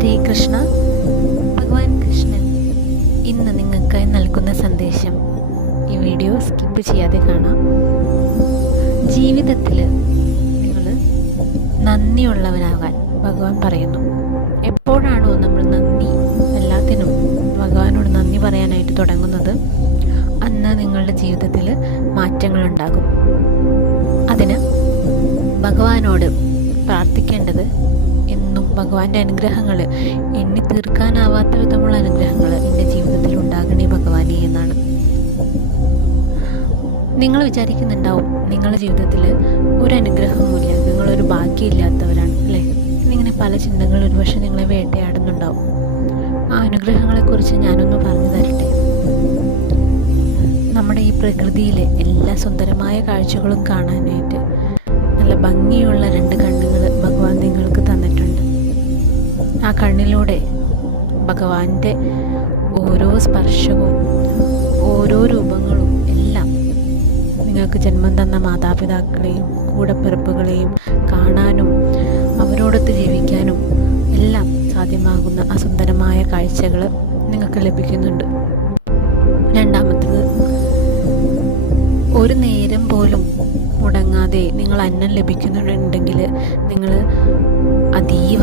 ഹരേ കൃഷ്ണ. ഭഗവാൻ കൃഷ്ണൻ ഇന്ന് നിങ്ങൾക്കായി നൽകുന്ന സന്ദേശം ഈ വീഡിയോ സ്കിപ്പ് ചെയ്യാതെ കാണാം. ജീവിതത്തിൽ നിങ്ങൾ നന്ദിയുള്ളവരാകാൻ ഭഗവാൻ പറയുന്നു. എപ്പോഴാണോ നമ്മൾ എല്ലാത്തിനും ഭഗവാനോട് നന്ദി പറയാനായിട്ട് തുടങ്ങുന്നത്, അന്ന് നിങ്ങളുടെ ജീവിതത്തിൽ മാറ്റങ്ങളുണ്ടാകും. അതിന് ഭഗവാനോട് പ്രാർത്ഥിക്കേണ്ടത് എന്നും ഭഗവാന്റെ അനുഗ്രഹങ്ങൾ, എണ്ണി തീർക്കാനാവാത്ത വിധമുള്ള അനുഗ്രഹങ്ങൾ എൻ്റെ ജീവിതത്തിൽ ഉണ്ടാകണേ ഭഗവാനെ എന്നാണ്. നിങ്ങൾ വിചാരിക്കുന്നുണ്ടാവും നിങ്ങളുടെ ജീവിതത്തിൽ ഒരു അനുഗ്രഹവുമില്ല, നിങ്ങളൊരു ഭാഗ്യമില്ലാത്തവരാണ് അല്ലേ എന്നിങ്ങനെ പല ചിന്തകൾ ഒരുപക്ഷെ നിങ്ങളെ വേട്ടയാടുന്നുണ്ടാവും. ആ അനുഗ്രഹങ്ങളെക്കുറിച്ച് ഞാനൊന്ന് പറഞ്ഞു തരട്ടെ. നമ്മുടെ ഈ പ്രകൃതിയിലെ എല്ലാ സുന്ദരമായ കാഴ്ചകളും കാണാനായിട്ട് നല്ല ഭംഗിയുള്ള 2 കണ്ണുകൾ ഭഗവാൻ നിങ്ങൾക്ക് തന്നിട്ടുണ്ട്. ആ കണ്ണിലൂടെ ഭഗവാന്റെ ഓരോ സ്പർശവും ഓരോ രൂപങ്ങളും എല്ലാം നിങ്ങൾക്ക് ജന്മം തന്ന മാതാപിതാക്കളെയും കൂടപ്പിറപ്പുകളെയും കാണാനും അവരോടൊത്ത് ജീവിക്കാനും എല്ലാം സാധ്യമാകുന്ന അസുന്ദരമായ കാഴ്ചകൾ നിങ്ങൾക്ക് ലഭിക്കുന്നുണ്ട്. രണ്ടാമത്തത്, ഒരു നേരം പോലും മുടങ്ങാതെ നിങ്ങൾ അന്നം ലഭിക്കുന്നുണ്ടെങ്കിൽ നിങ്ങൾ അതീവ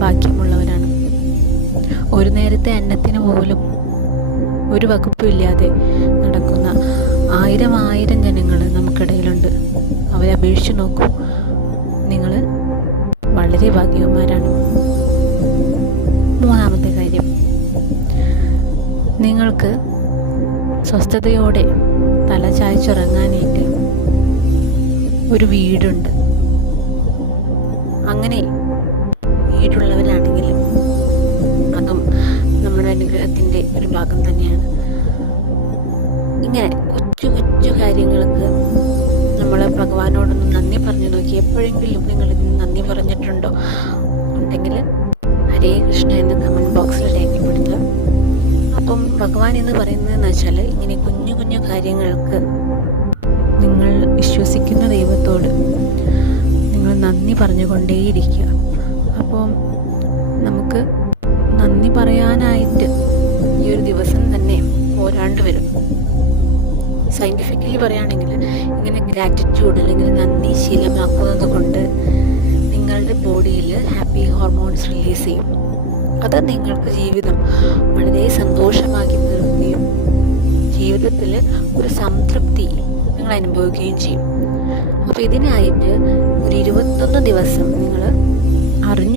ഭാഗ്യമുള്ളവരാണ്. ഒരു നേരത്തെ അന്നത്തിന് പോലും ഒരു വകുപ്പില്ലാതെ നടക്കുന്ന ആയിരം ജനങ്ങൾ നമുക്കിടയിലുണ്ട്. അവരെ അപേക്ഷിച്ച് നോക്കൂ, നിങ്ങൾ വളരെ ഭാഗ്യവന്മാരാണ്. മൂന്നാമത്തെ കാര്യം, നിങ്ങൾക്ക് സ്വസ്ഥതയോടെ തല ചായ്ച്ചുറങ്ങാനായിട്ട് ഒരു വീടുണ്ട്. അങ്ങനെ വീടുള്ളവരാണെങ്കിലും അതും നമ്മുടെ അനുഗ്രഹത്തിൻ്റെ ഒരു ഭാഗം തന്നെയാണ്. ഇങ്ങനെ കൊച്ചു കൊച്ചു കാര്യങ്ങൾക്ക് നമ്മൾ ഭഗവാനോടൊന്ന് നന്ദി പറഞ്ഞു നോക്കി. എപ്പോഴെങ്കിലും നിങ്ങൾ ഇതിന് നന്ദി പറഞ്ഞിട്ടുണ്ടോ? ഉണ്ടെങ്കിൽ ഹരേ കൃഷ്ണ എന്ന് കമൻറ്റ് ബോക്സിൽ രേഖപ്പെടുത്തുക. അപ്പം ഭഗവാൻ എന്ന് പറയുന്നതെന്ന് വെച്ചാൽ, ഇങ്ങനെ കുഞ്ഞു കുഞ്ഞു കാര്യങ്ങൾക്ക് നിങ്ങൾ വിശ്വസിക്കുന്ന ദൈവത്തോട് നിങ്ങൾ നന്ദി പറഞ്ഞുകൊണ്ടേയിരിക്കുക. അപ്പം നമുക്ക് നന്ദി പറയാനായിട്ട് ഈ ഒരു ദിവസം തന്നെ പോരാണ്ട് വരും. സയൻറ്റിഫിക്കലി പറയുകയാണെങ്കിൽ ഇങ്ങനെ ഗ്രാറ്റിറ്റ്യൂഡ് അല്ലെങ്കിൽ നന്ദി ശീലമാക്കുന്നത് കൊണ്ട് നിങ്ങളുടെ ബോഡിയിൽ ഹാപ്പി ഹോർമോൺസ് റിലീസ് ചെയ്യും. അത് നിങ്ങൾക്ക് ജീവിതം വളരെ സന്തോഷമാക്കി തീർക്കുകയും ജീവിതത്തിൽ ഒരു സംതൃപ്തി നിങ്ങൾ അനുഭവിക്കുകയും ചെയ്യും. അപ്പോൾ ഇതിനായിട്ട് ഒരു 21 ദിവസം നിങ്ങൾ അറിഞ്ഞു